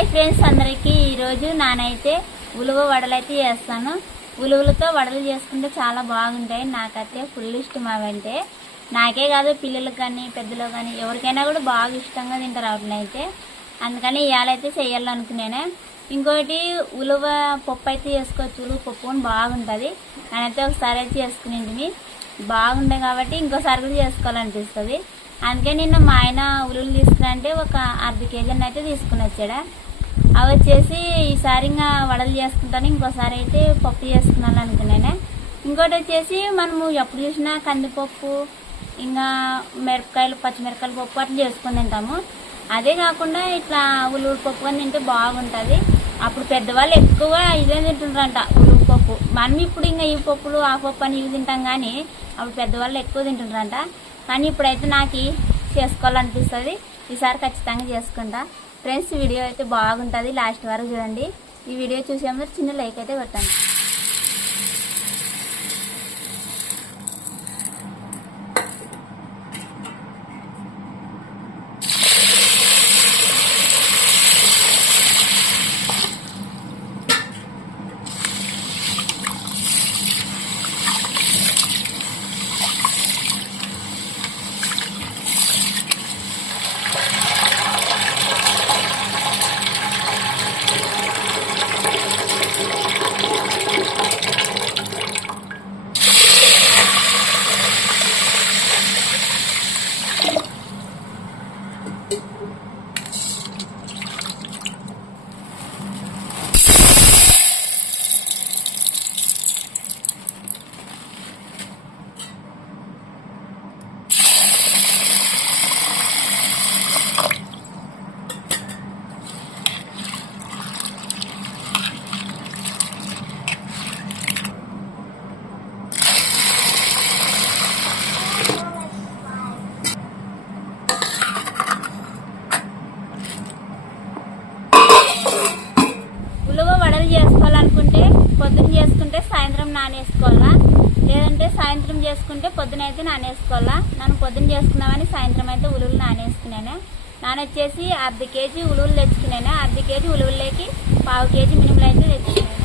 Hi friends అందరికీ. ఈరోజు నానైతే ఉలువ వడలు అయితే చేస్తాను. ఉలువలతో వడలు చేసుకుంటే చాలా బాగుంటాయి. నాకైతే ఫుల్ ఇష్టం అవంటే. నాకే కాదు పిల్లలకు కానీ పెద్దలు కానీ ఎవరికైనా కూడా బాగా ఇష్టంగా తింటారు వాటిని అందుకని ఇవాళైతే చేయాలనుకున్నాను. ఇంకోటి ఉలువ పప్పు అయితే చేసుకోవచ్చు. ఉలువ పప్పు అని బాగుంటుంది. నేనైతే ఒకసారి అయితే చేసుకునేది. బాగుండే కాబట్టి ఇంకోసారి కూడా చేసుకోవాలనిపిస్తుంది. అందుకే నిన్న మా ఆయన ఉలువలు తీసుకురంటే ఒక అర్ధ కేజీని అయితే తీసుకుని వచ్చాడా. అవి వచ్చేసి ఈసారి ఇంకా వడలు చేసుకుంటాను. ఇంకోసారి అయితే పప్పు చేసుకున్నాను అనుకున్నాను. ఇంకోటి వచ్చేసి మనము ఎప్పుడు చూసినా కందిపప్పు ఇంకా మిరపకాయలు పచ్చిమిరపకాయల పప్పు అట్లా చేసుకొని తింటాము. అదే కాకుండా ఇట్లా ఉలువ పప్పు అని తింటే బాగుంటుంది. అప్పుడు పెద్దవాళ్ళు ఎక్కువ ఇదే తింటుంటారంట ఉలువు పప్పు. మనం ఇప్పుడు ఇంకా ఈ పప్పులు ఆ పప్పు అని ఇవి తింటాం కానీ అప్పుడు పెద్దవాళ్ళు ఎక్కువ తింటుంటారంట కానీ ఇప్పుడైతే నాకు చేసుకోవాలనిపిస్తుంది. ఈసారి ఖచ్చితంగా చేసుకుంటా. ఫ్రెండ్స్ వీడియో అయితే బాగుంటుంది. లాస్ట్ వరకు చూడండి. ఈ వీడియో చూసే ముందు చిన్న లైక్ అయితే పెట్టండి ఉలువ వడలు చేసుకోవాలనుకుంటే పొద్దున చేసుకుంటే సాయంత్రం నానేసుకోవాలా? లేదంటే సాయంత్రం చేసుకుంటే పొద్దున అయితే నానేసుకోవాలా? నన్ను పొద్దున చేసుకున్నామని సాయంత్రం అయితే ఉలువులు నానేసుకున్నాను. నానొచ్చేసి అర్ధ కేజీ ఉలువులు తెచ్చుకున్నాను. అర్ధ కేజీ ఉలువుల్లోకి పావు కేజీ మినుములు అయితే తెచ్చుకున్నాను.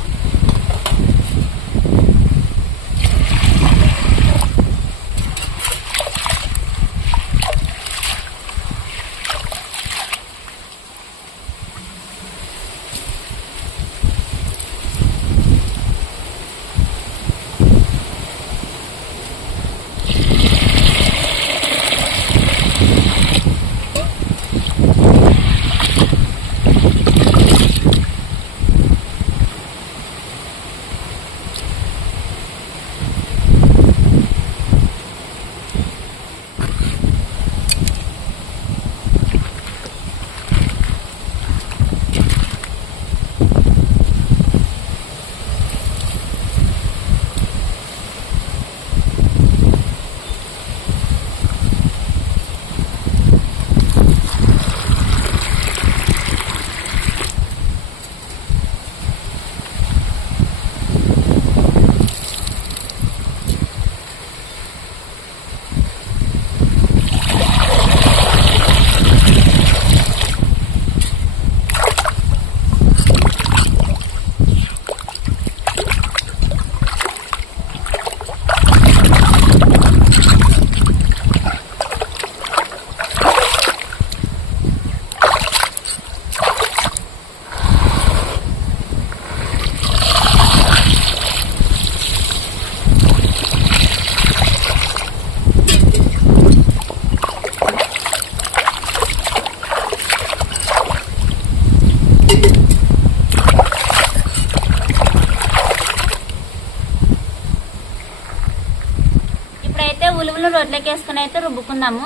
అయితే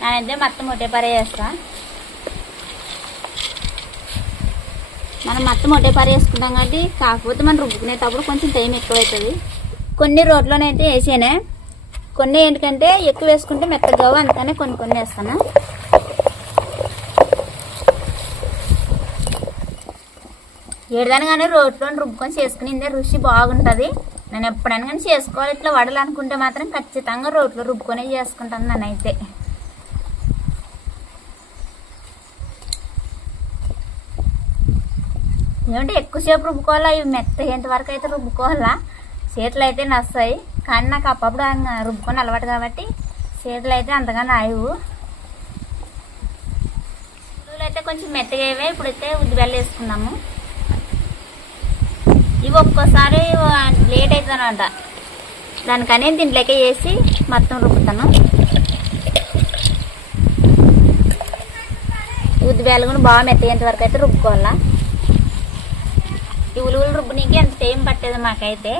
నేనైతే మొత్తం ఒకటే పరే చేస్తా. మనం మొత్తం ఒకటే పరే వేసుకుంటాం కాబట్టి కాకపోతే మనం రుబ్బుకునేటప్పుడు కొంచెం టైం ఎక్కువ అవుతుంది కొన్ని రోడ్లోనైతే వేసానే. కొన్ని ఏంటంటే ఎక్కువ వేసుకుంటే మెత్తగా అందుకనే కొన్ని కొన్ని వేస్తాను. ఏడదాని కానీ రోట్లో రుబ్బుకొని చేసుకుని రుచి బాగుంటుంది. నేను ఎప్పుడైనా కానీ చేసుకోవాలి. ఇట్లా వడలు అనుకుంటే మాత్రం ఖచ్చితంగా రోట్లో రుబ్బుకొనే చేసుకుంటాను నేనైతే ఏమంటే ఎక్కువసేపు రుబ్బుకోవాలా? ఇవి మెత్తగేంత వరకు అయితే రుబ్బుకోవాలా? చేతులు అయితే నస్తాయి. కానీ నాకు అప్పుడప్పుడు రుబ్బుకొని అలవాటు కాబట్టి చేతులు అయితే అంతగా నాయవు అయితే కొంచెం మెత్తగా ఇవే ఇప్పుడైతే ఉద్దిబెల్ల వేసుకున్నాము ఇవి ఒక్కోసారి లేట్ అవుతానంట దానికనే దీంట్లోకి వేసి మొత్తం రుబ్బుతాను. ఉద్దిబేలు కూడా బాగా మెత్తగేంత వరకు అయితే రుబ్బుకోవాలా. ఈ ఉలువులు రుబ్బునీకి అంత టైం పట్టేది మాకైతే.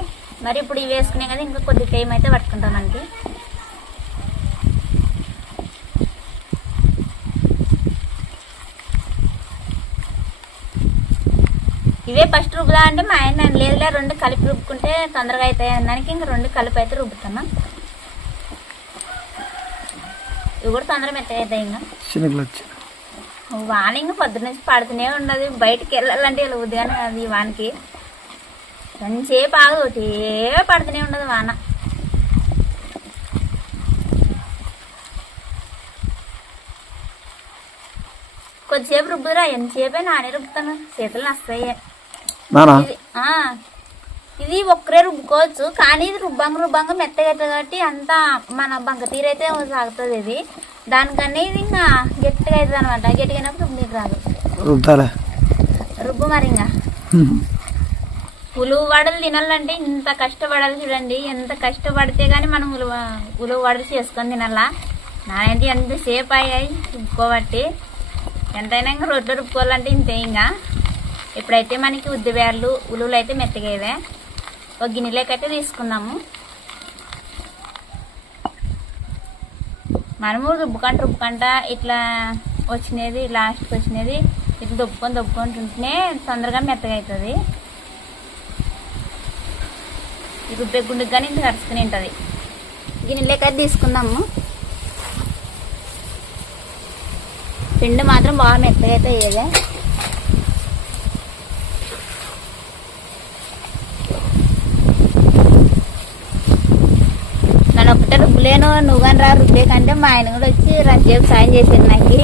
మరి ఇప్పుడు ఇవి వేసుకునే కదా ఇంకా కొద్ది టైం అయితే పట్టుకుంటాం మనకి. ఇవే ఫస్ట్ రుబ్బుదా అంటే మా ఆయన లేదులే రెండు కలిపి రుబ్బుకుంటే తొందరగా అవుతాయి అన్నానికి ఇంకా రెండు కలిపి అయితే రుబ్బుతాను ఇవి కూడా తొందరగా మెత్తగా అవుతాయి ఇంకా వాన ఇంకా పొద్దున్న నుంచి పడుతూనే ఉండదు బయటికి వెళ్ళాలంటే ఉదయాన్నే కాదు ఈ వానకి. కొంచెంసేపు ఆగదు ఒకటే పడుతూనే ఉండదు వాన. కొద్దిసేపు రుబ్బుదురా ఎంతసేపే నానే రుబ్బుతాను. చేతులు నస్తాయి. నానా? ఇది ఒక్కరే రుబ్బుకోవచ్చు కానీ ఇది రుబ్బంగ రుబ్బంగ మెత్తగా కాబట్టి అంతా మన బంక తీరైతే సాగుతుంది ఇది. దానికన్నా ఇది ఇంకా గట్టిగా అవుతుంది అనమాట గట్టిగా అయినప్పుడు రుబ్బు రాదు. రుబ్బు మరి ఇంకా ఉలువ వడలు తినాలంటే ఇంత కష్టపడాలి చూడండి. ఎంత కష్టపడితే కానీ మనం ఉలువ ఉలువ వడలు చేసుకొని తినాలా? నాయంటే ఎంతసేపు అయ్యాయి రుబ్బుకోబట్టి. ఎంతైనా ఇంకా రొట్టె రుబ్బుకోవాలంటే ఇంతే ఇంకా. ఇప్పుడైతే మనకి ఉద్దిబేర్లు ఉలువలు అయితే మెత్తగేవే ఒక గిన్నెలోకైతే తీసుకుందాము. మనము రుబ్బుకంట రుబ్బుకంట ఇట్లా వచ్చినది లాస్ట్కి వచ్చినది ఇట్లా దొబ్బుకొని దొబ్బుకొని తింటేనే తొందరగా మెత్తగా అవుతుంది. రుబ్బే గుండెకి కానీ ఇంత కరుచుకుని ఉంటుంది. గిన్నెలోకి తీసుకుందాము. పిండి మాత్రం బాగా మెత్తగా అయితే అయ్యేదే. నన్ను రుబ్బులేను నువ్వు కానీ రా రుబ్బే కంటే మా ఆయన కూడా వచ్చి రంచేపు సాయం చేశాడు నాకు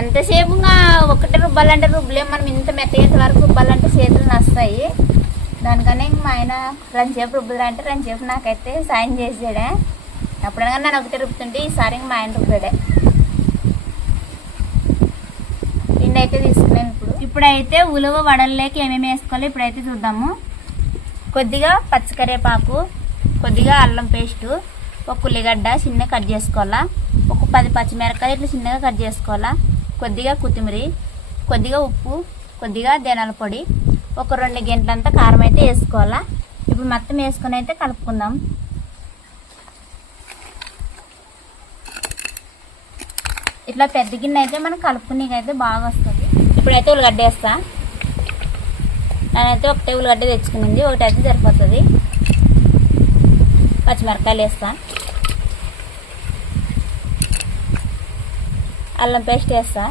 ఎంతసేపు ఇంకా ఒకటే రుబ్బాలంటే రుబ్బలేము మనం ఇంత మెత్తగేసే వరకు రుబ్బాలంటే చేతులు నస్తాయి. దానికనే ఇంక మా ఆయన రంచేపు రుబ్బుదా అంటే రంచేపు నాకైతే సాయం చేసాడే. అప్పుడైనా నేను ఒకటే రుబ్బుతుంటే ఈసారి మా ఆయన రుబ్బాడే. నిన్నైతే తీసుకున్నాను ఇప్పుడు. ఇప్పుడైతే ఉలువ వడల్లోకి ఏమేమి వేసుకోవాలో ఇప్పుడైతే చూద్దాము. కొద్దిగా పచ్చకరేపాకు కొద్దిగా అల్లం పేస్టు ఒక ఉల్లిగడ్డ చిన్నగా కట్ చేసుకోవాలా ఒక పది పచ్చిమిరపకాయ ఇట్లా చిన్నగా కట్ చేసుకోవాలా కొద్దిగా కొత్తిమీర కొద్దిగా ఉప్పు కొద్దిగా ధనియాల పొడి ఒక రెండు గంటలంతా కారం అయితే వేసుకోవాలా. ఇప్పుడు మొత్తం వేసుకొని అయితే కలుపుకుందాం. ఇట్లా పెద్ద గిన్నె అయితే మనం కలుపుకునే అయితే బాగా వస్తుంది. ఇప్పుడైతే ఉల్లిగడ్డ వేస్తా. నేనైతే ఒక టేబుల్ గడ్డ తెచ్చుకునింది. ఒకటి అయితే సరిపోతుంది. పచ్చిమిరపకాయలు వేస్తాను అల్లం పేస్ట్ వేస్తా.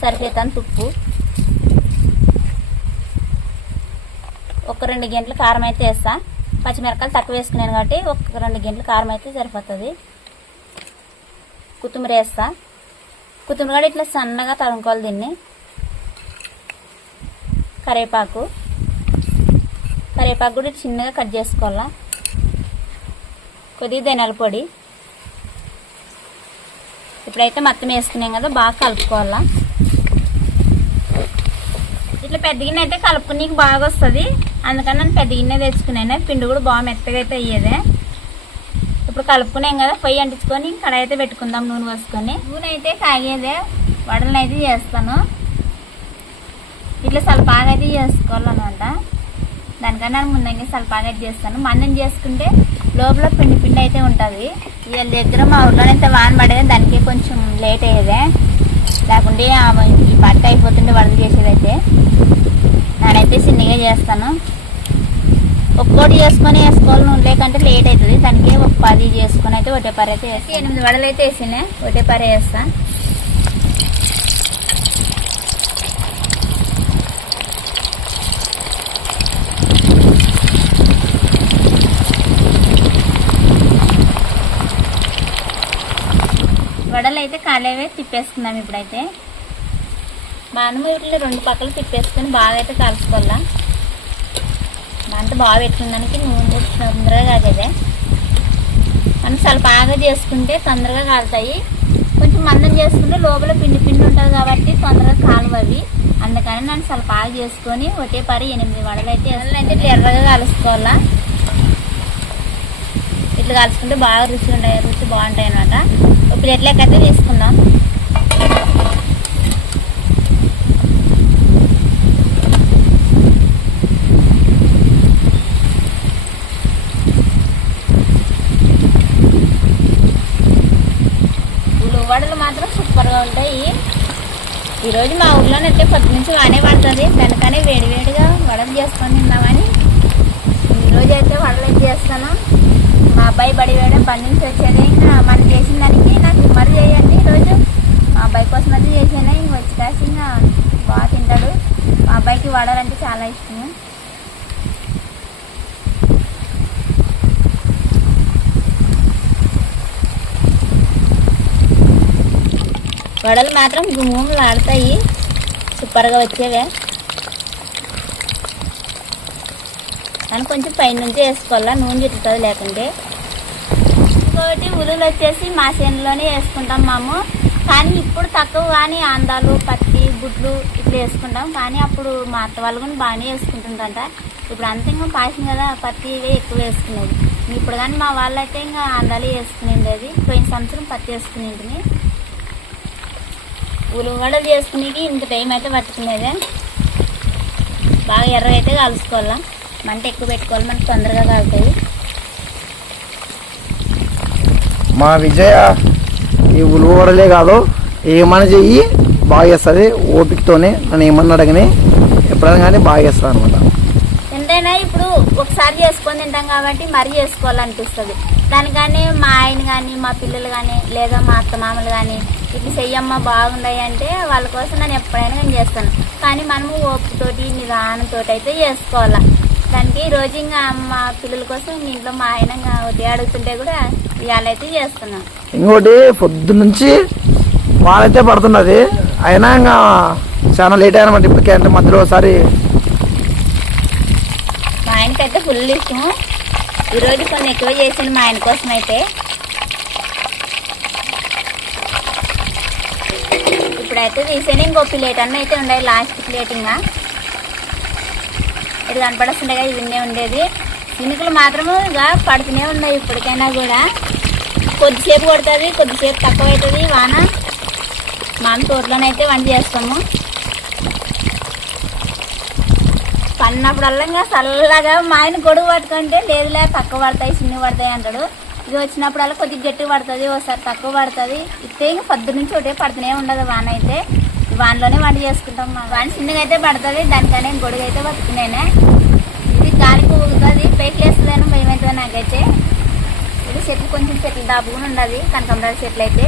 సరిపోతాను ఉప్పు. ఒక రెండు గంటలు కారం అయితే వేస్తా. పచ్చిమిరపకాయలు తక్కువ వేసుకున్నాను కాబట్టి ఒక రెండు గంటలు కారం అయితే సరిపోతుంది. కొత్తిమీర వేస్తా. కొత్తిమీర కూడా ఇట్లా సన్నగా తరుముకోవాలి దీన్ని. కరివేపాకు. కరివేపాకు కూడా చిన్నగా కట్ చేసుకోవాలా. కొద్దిగా ధనియాల పొడి. ఇప్పుడైతే మొత్తం వేసుకున్నాం కదా బాగా కలుపుకోవాలా. ఇట్లా పెద్ద గిన్నె అయితే కలుపుకునేకి బాగా వస్తుంది. అందుకని నేను పెద్ద గిన్నె తెచ్చుకున్నాను. పిండి కూడా బాగా మెత్తగా అయితే అయ్యేదే. ఇప్పుడు కలుపుకున్నాం కదా పొయ్యి అంటించుకొని కడాయి అయితే పెట్టుకుందాం నూనె పోసుకొని. నూనె అయితే కాగేదే వడలను అయితే చేస్తాను. ఇట్లా సల్పాగా అయితే చేసుకోవాలన్నమాట. దానికన్నా ముందంగా సల్పాగా అయితే చేస్తాను. మందం చేసుకుంటే లోపల పిండి పిండి అయితే ఉంటుంది. వీళ్ళ దగ్గర మా ఊర్లోనైతే వాన పడేది దానికి కొంచెం లేట్ అయ్యేదే. లేకుంటే ఈ పట్ట అయిపోతుంటే వడలు చేసేదైతే. నేనైతే చిన్నగా చేస్తాను. ఒక్కోటి చేసుకొని వేసుకోవాలి నూనె లేకంటే లేట్ అవుతుంది దానికి ఒక పది చేసుకొని అయితే ఒకటే పరి అయితే వేసి ఎనిమిది వడలు అయితే వేసినా ఒకటే పరి వేస్తా వడలు అయితే కాలేవే తిప్పేసుకుందాం ఇప్పుడైతే. మనం వీటిని రెండు పక్కలు తిప్పేసుకొని బాగా అయితే కలుసుకోవాలా అంత బాగా పెట్టుకుందానికి నూనె తొందరగా కాగేదే మనం చాలా బాగా చేసుకుంటే తొందరగా కాలుతాయి. కొంచెం మందం చేసుకుంటే లోపల పిండి పిండి ఉంటుంది కాబట్టి తొందరగా కాలువవి అందుకని నన్ను చాలా బాగా చేసుకొని ఒకే పరి ఎనిమిది వడలు అయితే అయితే ఇట్లా ఎర్రగా కలుసుకోవాలా. ఇట్లా కలుసుకుంటే బాగా రుచి ఉంటాయి రుచి బాగుంటాయి అనమాట ఇప్పుడు ప్లేట్లోకి తీసుకుందాం వడలు మాత్రం సూపర్గా ఉంటాయి ఈరోజు మా ఊర్లోనైతే పొద్దు నుంచి వానే పడుతుంది వెనకనే వేడివేడిగా వడలు చేసుకొని తిన్నామని ఈరోజు అయితే వడలు చేస్తాను? మా అబ్బాయి బడి వేయడం బండి నుంచి వచ్చేది ఇంకా మనం చేసిన దానికి నాకు మరి చేయండి ఈరోజు. మా అబ్బాయి కోసం అయితే చేసాను ఇంక వచ్చి కాసి ఇంకా బాగా తింటాడు. మా అబ్బాయికి వడాలంటే చాలా ఇష్టం వడలు మాత్రం గుమ్మలు ఆడతాయి. సూపర్గా వచ్చేవే. అని కొంచెం పైన నుంచి వేసుకోవాలా నూనె చుట్టుతుంది లేకుంటే. ఇంకోటి ఉలులు వచ్చేసి మా చేనులోనే వేసుకుంటాం మాము. కానీ ఇప్పుడు తక్కువ కానీ ఆందాలు పత్తి గుడ్లు ఇట్లా వేసుకుంటాం. కానీ అప్పుడు మా అత్త వాళ్ళు కూడా బాగానే వేసుకుంటుంటారంట ఇప్పుడు అంత ఇంకా పాసింది కదా పత్తి ఇవే ఎక్కువ వేసుకునేది. ఇప్పుడు కానీ మా వాళ్ళైతే ఇంకా ఆందాలు వేసుకునేది అది. పోయిన సంవత్సరం పత్తి వేసుకునేది. ఉల్లిగడ్డలు చేసుకునేకి ఇంత టైం అయితే పట్టుకునేదే. బాగా ఎర్రగా అయితే కలుసుకోవాలా మంట ఎక్కువ పెట్టుకోవాలి మనకు తొందరగా కలుగుతుంది మా విజయ ఈ ఉలువ వడలే కాదు ఏమైనా చెయ్యి బాగా చేస్తుంది ఓపికతోనే నన్ను ఏమన్నా అడగని ఎప్పుడైనా కానీ బాగా చేస్తాను అనమాట ఎంతైనా ఇప్పుడు ఒకసారి చేసుకొని తింటాం కాబట్టి మరీ చేసుకోవాలనిపిస్తుంది. దానికని మా ఆయన కానీ మా పిల్లలు కానీ లేదా మా అత్త మామలు కానీ ఇది చెయ్యమ్మ బాగున్నాయి అంటే వాళ్ళ కోసం నేను ఎప్పుడైనా నేను చేస్తాను. కానీ మనము ఓపుతోటి నిదానంతో అయితే చేసుకోవాలా. దానికి రోజు ఇంకా మా పిల్లల కోసం ఇంక ఇంట్లో మా ఆయన ఉదయం అడుగుతుంటే కూడా ఇవాళ అయితే చేస్తున్నాం ఇంకోటి పొద్దు నుంచి వాళ్ళైతే పడుతున్నది. అయినా ఇంకా చాలా లేట్ అయినమాట ఇప్పటికే. అంటే మధ్యలో ఒకసారి ఆయనకి అయితే ఫుల్ ఇష్టం ఈరోజు కొన్ని ఎక్కువ చేసింది మా ఆయన కోసం అయితే. ఇప్పుడైతే తీసేని ఇంకో ప్లేట్ అన్న అయితే ఉండేది లాస్ట్ ప్లేట్ ఇంకా. ఇది కనపడస్తుండగా ఇవన్నీ ఉండేది. చినుకులు మాత్రము ఇక పడుతూనే ఉన్నాయి ఇప్పటికైనా కూడా. కొద్దిసేపు కొడుతుంది కొద్దిసేపు తక్కువ అవుతుంది వాన. మా తోటలోనైతే వంట చేస్తాము. పడినప్పుడల్లా ఇంకా చల్లగా మా ఆయన గొడుగు పట్టుకుంటే లేదులే తక్కువ పడతాయి చిన్న పడతాయి అంటాడు. ఇది వచ్చినప్పుడల్లా కొద్దిగా గట్టి పడుతుంది ఒకసారి తక్కువ పడుతుంది. ఇస్తే ఇంక పొద్దు నుంచి ఒకటే పడుతూనే ఉండదు వాన అయితే. వానలోనే వంట చేసుకుంటాం మా వాన చిన్నగా అయితే పడుతుంది దానికనే గొడుగు అయితే పట్టుకునేనే. ఇది గాలికి ఊగుతుంది పైకి వేస్తుందని భయం అవుతుంది నాకైతే. ఇది చెట్లు కొంచెం చెట్లు దాపుకుని ఉండదు కనకంబరాల చెట్లు అయితే.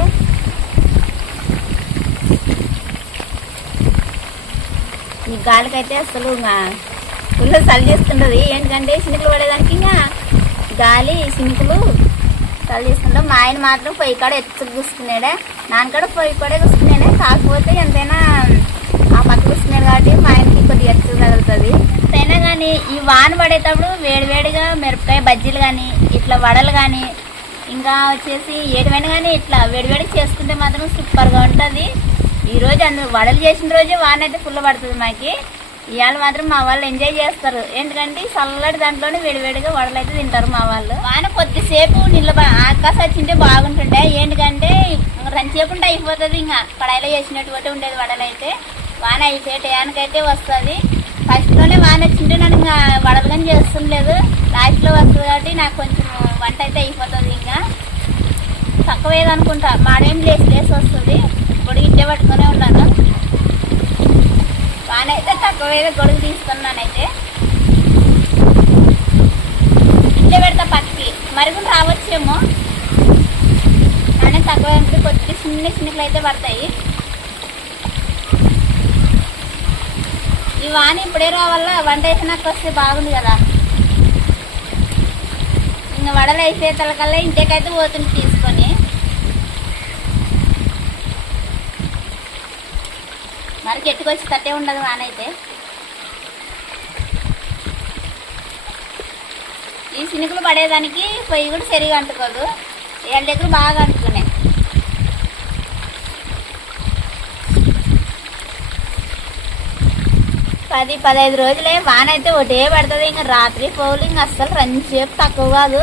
ఈ గాలికైతే అసలు ఫుల్ చలి చేస్తుంటది ఏంటంటే చినుకులు పడేదానికి ఇంకా గాలి చినుకులు చలి చేస్తుంటాం మా ఆయన మాత్రం పొయ్యి కాడ ఎత్తు కూసుకున్నాడే నాన్నకాడ పొయ్యి కూడా కూసుకున్నాడే కాకపోతే ఎంతైనా ఆ పక్క కూసుకున్నాడు కాబట్టి మా ఆయనకి కొద్దిగా ఎత్తు తగులుతుంది. ఎంతైనా కానీ ఈ వాన పడేటప్పుడు వేడివేడిగా మిరపకాయ బజ్జీలు కానీ ఇట్లా వడలు కానీ ఇంకా వచ్చేసి ఏటివైనా కానీ ఇట్లా వేడివేడి చేసుకుంటే మాత్రం సూపర్గా ఉంటుంది. ఈరోజు అందులో అందు వడలు చేసిన రోజే వాన అయితే ఫుల్ పడుతుంది మాకి. ఇవాళ మాత్రం మా వాళ్ళు ఎంజాయ్ చేస్తారు. ఎందుకంటే చల్లటి దాంట్లోనే వేడివేడిగా వడలు అయితే తింటారు మా వాళ్ళు. వాన కొద్దిసేపు నిల్ల ఆకాశం వచ్చింటే బాగుంటుండే. ఏంటంటే రంచేపు ఉంటే అయిపోతుంది ఇంకా. కడాయిలో చేసినటువంటి ఉండేది వడలు అయితే వాన అయితే టయానికైతే వస్తుంది. ఫస్ట్లోనే వాన వచ్చింటే నన్ను ఇంకా వడలు కానీ చేస్తుండలేదు. లాస్ట్లో వస్తుంది కాబట్టి నాకు కొంచెం వంట అయితే అయిపోతుంది ఇంకా. తక్కువ ఏదనుకుంటా. మాడేం లేసి లేసి వస్తుంది. ఇప్పుడు ఇట్టే పట్టుకునే ఉన్నాను. నేనైతే తక్కువ ఏదో గొడుగు తీసుకున్నానైతే. ఇట్టే పెడతా పక్కకి. మరి రావచ్చేమో. కానీ తక్కువ అంటే కొద్దిగా చిన్న చిన్నట్లు అయితే పడతాయి. ఈ వాన ఇప్పుడే రావాలా వంట వేసినాక వస్తే బాగుంది కదా. ఇంకా వడలు వేసే తలకల్లా ఇంటికైతే పోతుంది తీసుకొని. మరి గట్టికొచ్చి తట్టే ఉండదు వానైతే. ఈ సినుకులు పడేదానికి పొయ్యి కూడా సరిగా అంటుకోదు. ఎండెక్కులు బాగా అంటుకున్నాయి పది పదహైదు రోజులే వాన అయితే ఒకటే పడుతుంది. ఇంకా రాత్రి పోలు ఇంకా అస్సలు రంచేపు తక్కువ కాదు.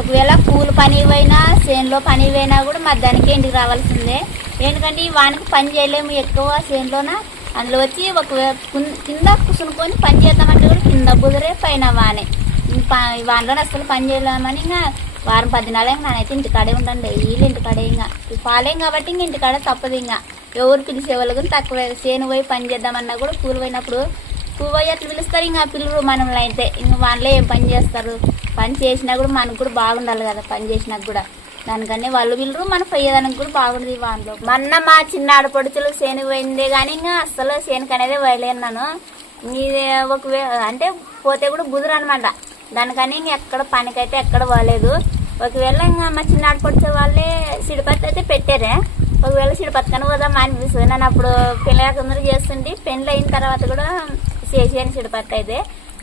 ఒకవేళ కూలి పని పోయినా చేనులో పని పోయినా కూడా మధ్యాహ్నానికి ఇంటికి రావాల్సిందే. ఎందుకంటే ఈ వానకి పని చేయలేము ఎక్కువ చేనులోన. అందులో వచ్చి ఒక కింద కుసునుకొని పని చేద్దామంటే కూడా కింద బుదరే పైన వానే. ప- ఈ వానలో అసలు పని చేయలేమని ఇంకా వారం పది నెలలు ఇంకా నేనైతే ఇంటికాడే ఉంటాను డైలీ ఇంటికాడే ఇంకా పాలేం కాబట్టి ఇంక ఇంటికాడ తప్పదు ఇంకా ఎవరు పిలిచే వాళ్ళు కూడా తక్కువ. చేను పోయి పని చేద్దామన్నా కూడా కూలి పోయినప్పుడు పువ్వు పోయి అట్లా పిలుస్తారు ఇంకా పిల్లలు మనల్ని అయితే. ఇంకా వాళ్ళే ఏం పని చేస్తారు? పని చేసినా కూడా మనకు కూడా బాగుండాలి కదా పని చేసినా కూడా. దానికని వాళ్ళు వీళ్ళు మన పోయేదానికి కూడా బాగుండదు ఈ వానలో. మొన్న మా చిన్న ఆడపడుచులు చేను పోయిందే కానీ ఇంకా అస్సలు చేనుకు అనేది పోయలేను మీదే ఒకవే అంటే పోతే కూడా బుదురు అనమాట దానికని ఇంక ఎక్కడ పనికైతే ఎక్కడ పోలేదు. ఒకవేళ ఇంకా మా చిన్న ఆడపడిచే వాళ్ళే సిడిపత్తి అయితే పెట్టారే. ఒకవేళ సిడిపత్తికని పోదామా అనిపిస్తుంది నన్ను అప్పుడు పిల్లలకందరూ చేస్తుంటే పెళ్ళి అయిన తర్వాత కూడా చేసేయని సిడిపత్తి అయితే.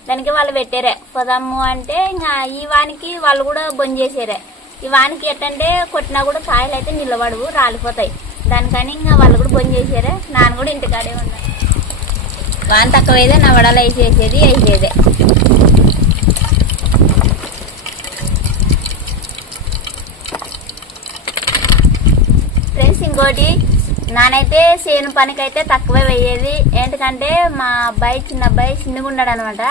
దానికి వాళ్ళు పెట్టారే. పోదాము అంటే ఇంకా ఈ వానికి వాళ్ళు కూడా బొంజేసారే. ఈ వానికి ఎట్టంటే కొట్టినా కూడా కాయలు అయితే నిలబడవు రాలిపోతాయి. దానికని ఇంకా వాళ్ళు కూడా బొంది చేసారే నాన్న కూడా ఇంటికాడే ఉన్నారు. వాన అయితే నా వడలు వేసేసేది వేసేదే. ఫ్రెండ్స్ ఇంకోటి నానైతే చేను పనికైతే తక్కువే వేయేది. ఏంటంటే మా అబ్బాయి చిన్న అబ్బాయి చిన్నగా ఉన్నాడు అనమాట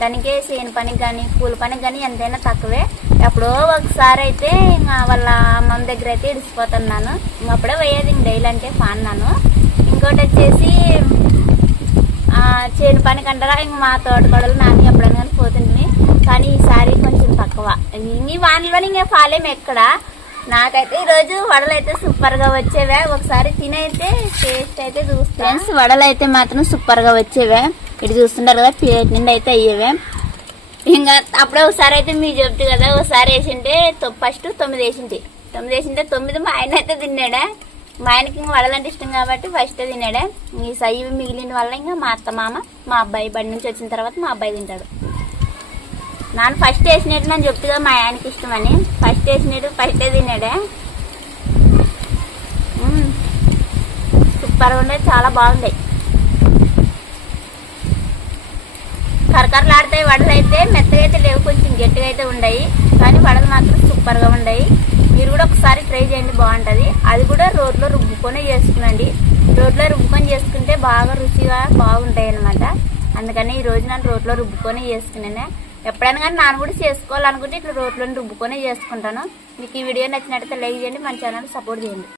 దానికే చేను పనికి కానీ పూల పనికి కానీ ఎంతైనా తక్కువే. ఎప్పుడో ఒకసారి అయితే ఇంకా వాళ్ళ అమ్మమ్మ దగ్గర అయితే ఇడిచిపోతున్నాను అప్పుడే పోయేది ఇంక డైలీ అంటే పాన్నాను. ఇంకోటి వచ్చేసి చేను పని కంటారా ఇంక మా తోటకోడలు నాకు ఎప్పుడైనా కానీ పోతుంది. కానీ ఈసారి కొంచెం తక్కువ. ఈ వానలో ఇంకా ఫాలేం ఎక్కడ. నాకైతే ఈరోజు వడలు అయితే సూపర్గా వచ్చేవే. ఒకసారి తినైతే టేస్ట్ అయితే చూస్తాను ఫ్రెండ్స్ వడలు అయితే మాత్రం సూపర్గా వచ్చేవే. ఇటు చూస్తుంటారు కదా ప్లేట్ నిండి అయితే అయ్యేవే. ఇంకా అప్పుడే ఒకసారి అయితే మీరు చెప్తే కదా ఒకసారి వేసింటే ఫస్ట్ తొమ్మిది వేసింటి తొమ్మిది వేసింటే తొమ్మిది మా ఆయన అయితే తిన్నాడా? మా ఆయనకి ఇంకా వడలంటే ఇష్టం కాబట్టి ఫస్ట్ తిన్నాడా? ఈ సై మిగిలిన వల్ల ఇంకా మా అత్త మామ మా అబ్బాయి బండి నుంచి వచ్చిన తర్వాత మా అబ్బాయి తింటాడు. నాన్న ఫస్ట్ వేసినట్టు నన్ను చెప్తే కదా మా ఆయనకి ఇష్టం అని ఫస్ట్ వేసినట్టు ఫస్టే తిన్నాడే? సూపర్గా ఉండే చాలా బాగుండే. కరకరలాడతాయి వడలు అయితే మెత్తగా అయితే లేవు కొంచెం గట్టిగా అయితే ఉండయి. కానీ వడలు మాత్రం సూపర్గా ఉండయి. మీరు కూడా ఒకసారి ట్రై చేయండి బాగుంటుంది. అది కూడా రోడ్లో రుబ్బుకొనే చేసుకునండి. రోడ్లో రుబ్బుకొని చేసుకుంటే బాగా రుచిగా బాగుంటాయి అనమాట అందుకని ఈ రోజు నేను రోడ్లో రుబ్బుకొని చేసుకున్నాను ఎప్పుడైనా కానీ నాన్న కూడా చేసుకోవాలనుకుంటే ఇట్లా రోడ్లో రుబ్బుకొని చేసుకుంటాను. మీకు ఈ వీడియో నచ్చినట్టయితే లైక్ చేయండి మన ఛానల్ సపోర్ట్ చేయండి.